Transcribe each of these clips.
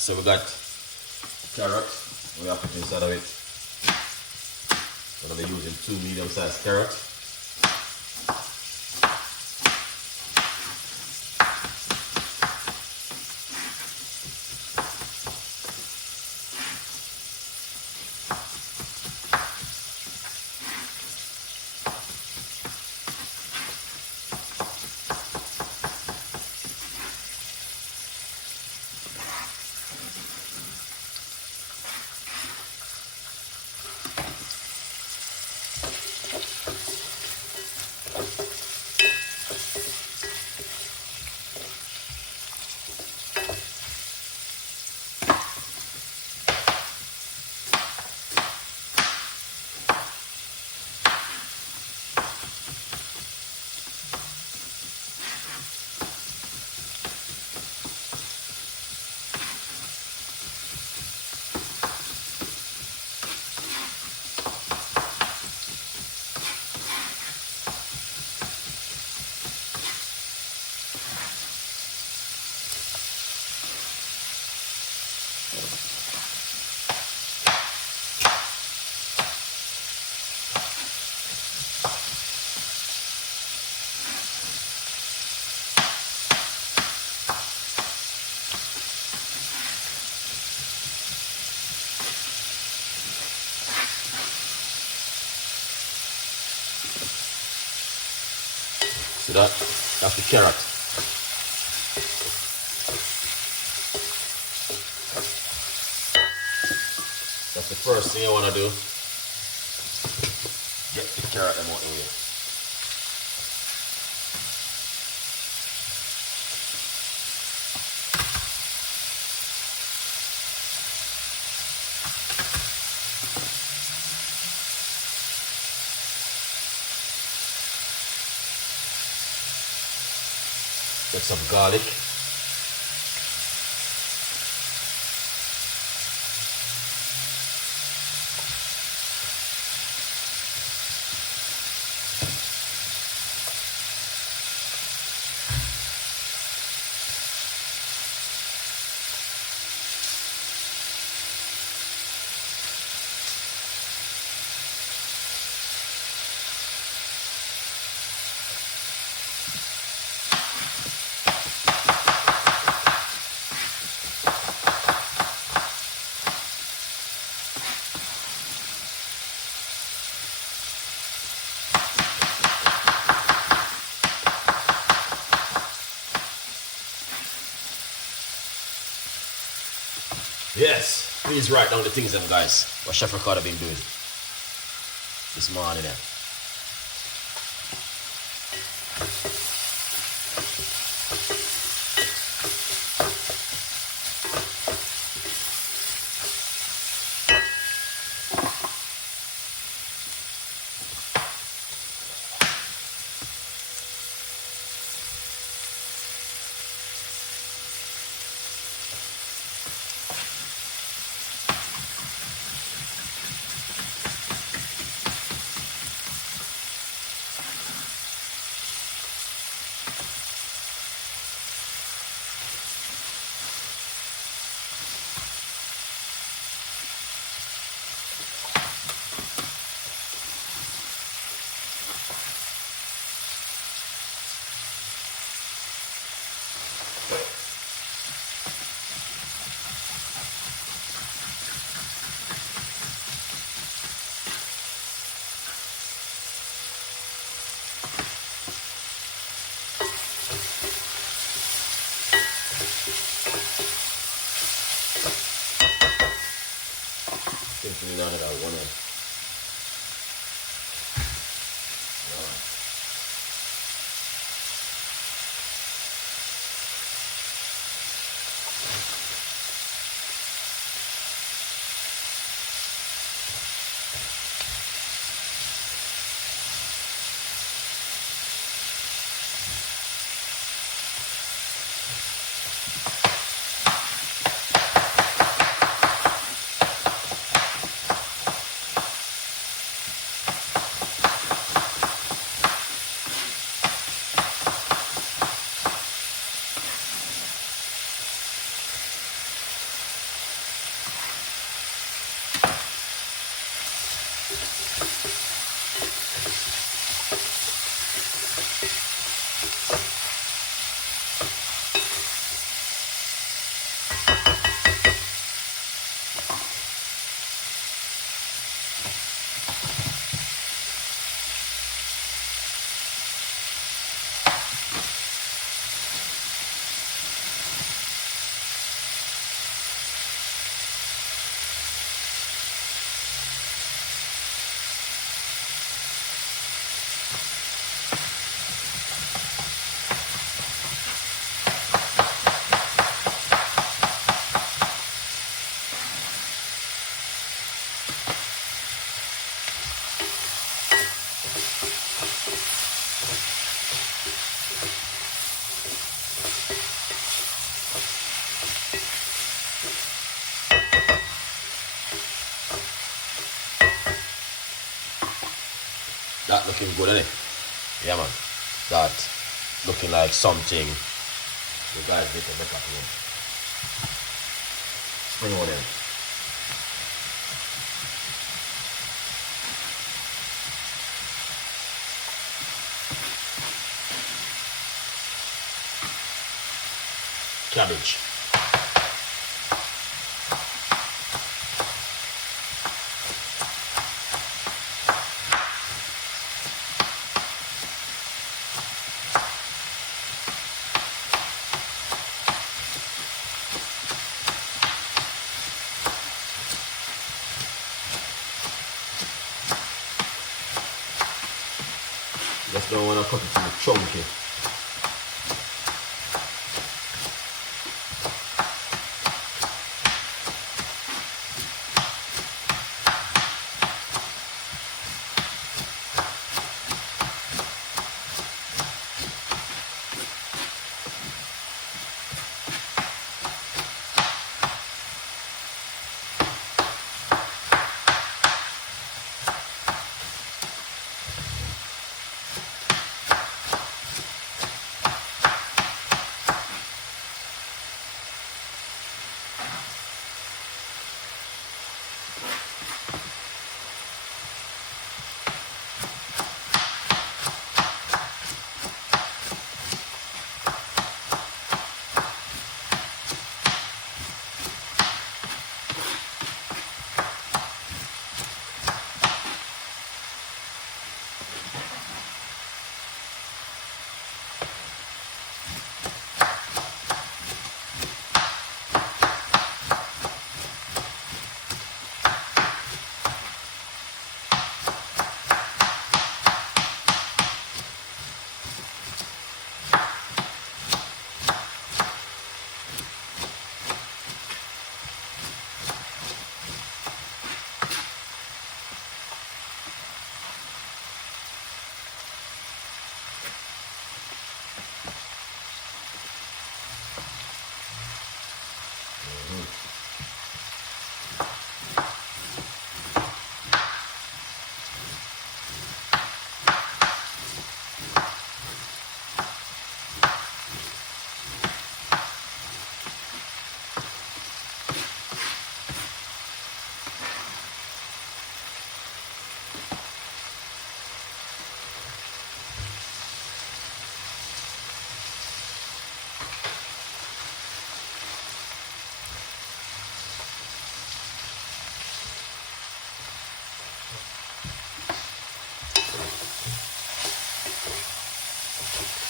So we got carrot. We have to put inside of it. We're going to be using 2 medium-sized carrots. So that's the carrot. That's the first thing you want to do. Get the carrot out of the way. Get some garlic. Yes, please write down the things them guys what Chef Ricardo been doing this morning. Thinking now that I want to. That looking good, isn't it? Yeah, man. That looking like something you guys need to make at home. Spring onion. Cabbage. Just don't want to cut it too chunky.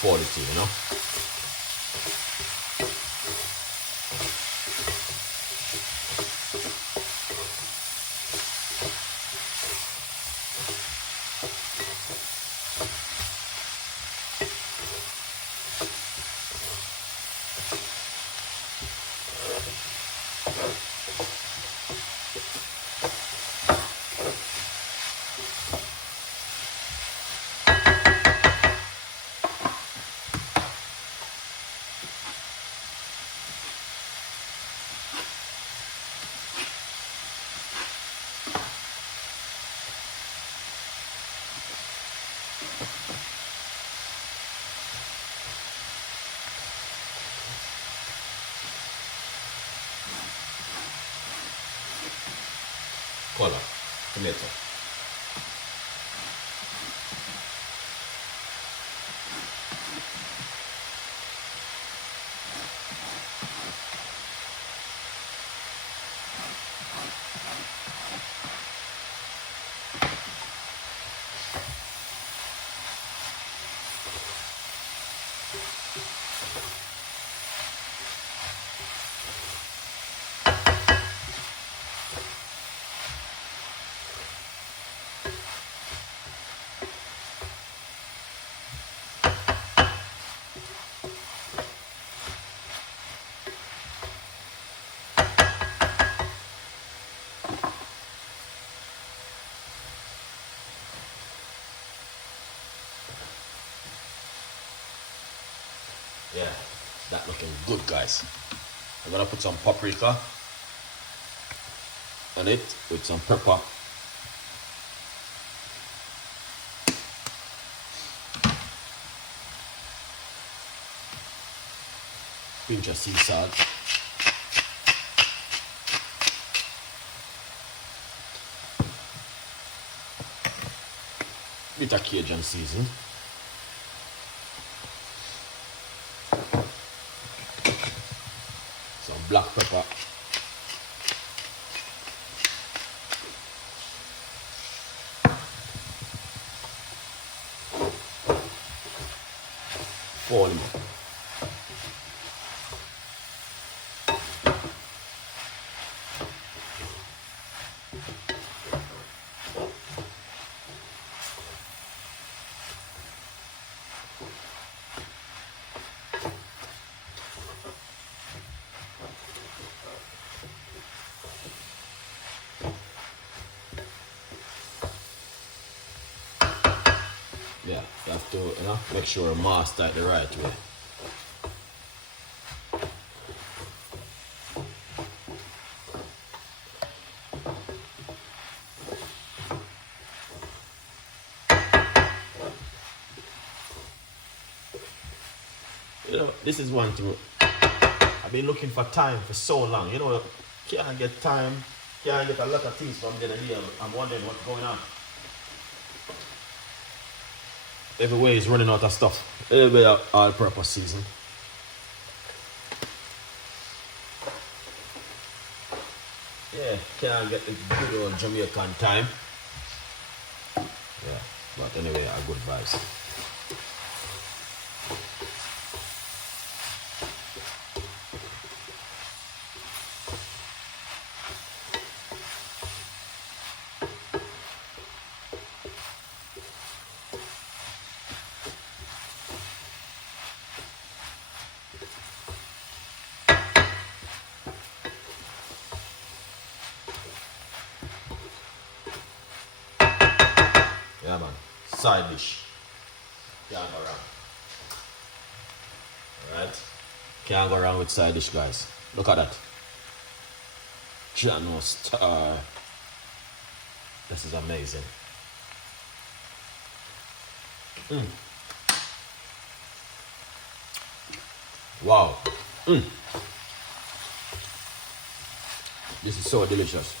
Quality, you know. Color, tomato. Yeah, that looking good, guys. I'm gonna put some paprika on it with some pepper. pinch of sea salt. Bit of Cajun season. Some black pepper. Onion. Yeah, you have to, make sure master it the right way. This is one thing. I've been looking for time for so long. Can't get time, can't get a lot of things from the day. I'm wondering what's going on. Everywhere is running out of stuff. Everywhere all-purpose season. Yeah, can't get the good old Jamaican time. Yeah, but anyway, a good vibes. Yeah, man. Side dish. Can't go wrong. Alright? Can't go wrong with side dish, guys. Look at that. Jano Star. This is amazing. Wow. This is so delicious.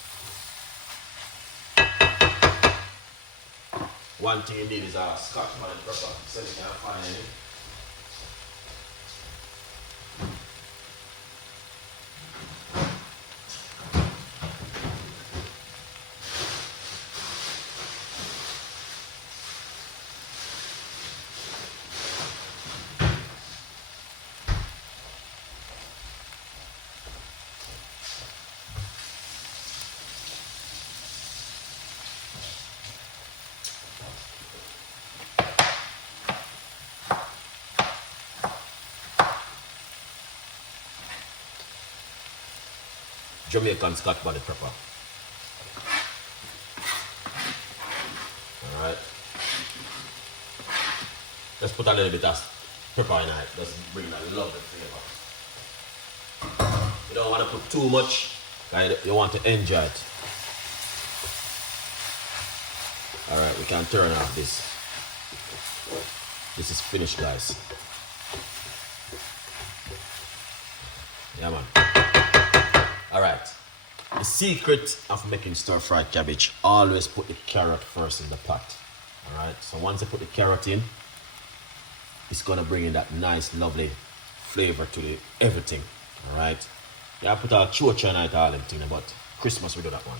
One thing you need is a Scotch bonnet pepper, so you can find it. Jamaican Scotch bonnet pepper. Alright. Just put a little bit of pepper in it. Just bring a lovely flavor. You don't want to put too much. You want to enjoy it. Alright, we can turn off this. This is finished, guys. Yeah, man. Alright, the secret of making stir-fried cabbage, always put the carrot first in the pot. Alright, so once you put the carrot in, it's gonna bring in that nice, lovely flavor to the everything. Alright, yeah, I put a chocha in it, all them thing, but Christmas we do that one.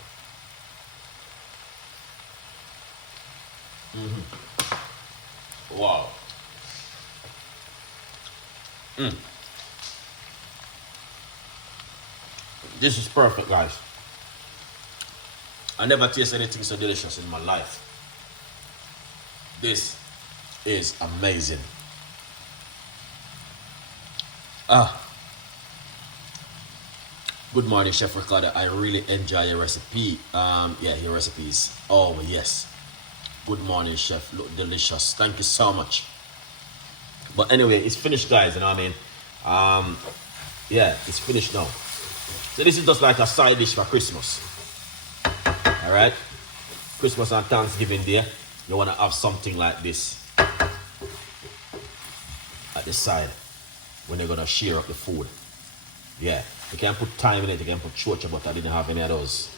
Wow. This is perfect, guys. I never tasted anything so delicious in my life. This is amazing. Good morning, Chef Ricardo. I really enjoy your recipe. Yeah, your recipes. Oh, yes. Good morning, Chef. Look delicious. Thank you so much. But anyway, it's finished, guys. You know what I mean? Yeah, it's finished now. So this is just like a side dish for Christmas. Alright? Christmas and Thanksgiving Day, you want to have something like this at the side when they're going to share up the food. Yeah, you can put thyme in it, you can put chocha, but I didn't have any of those.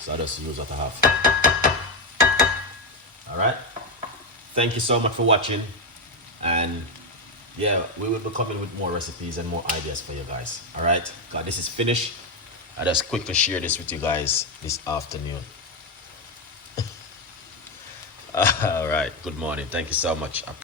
So I just use what I have. Alright? Thank you so much for watching. And yeah, we will be coming with more recipes and more ideas for you guys. Alright? God, this is finished. I just quickly share this with you guys this afternoon. Alright, good morning. Thank you so much.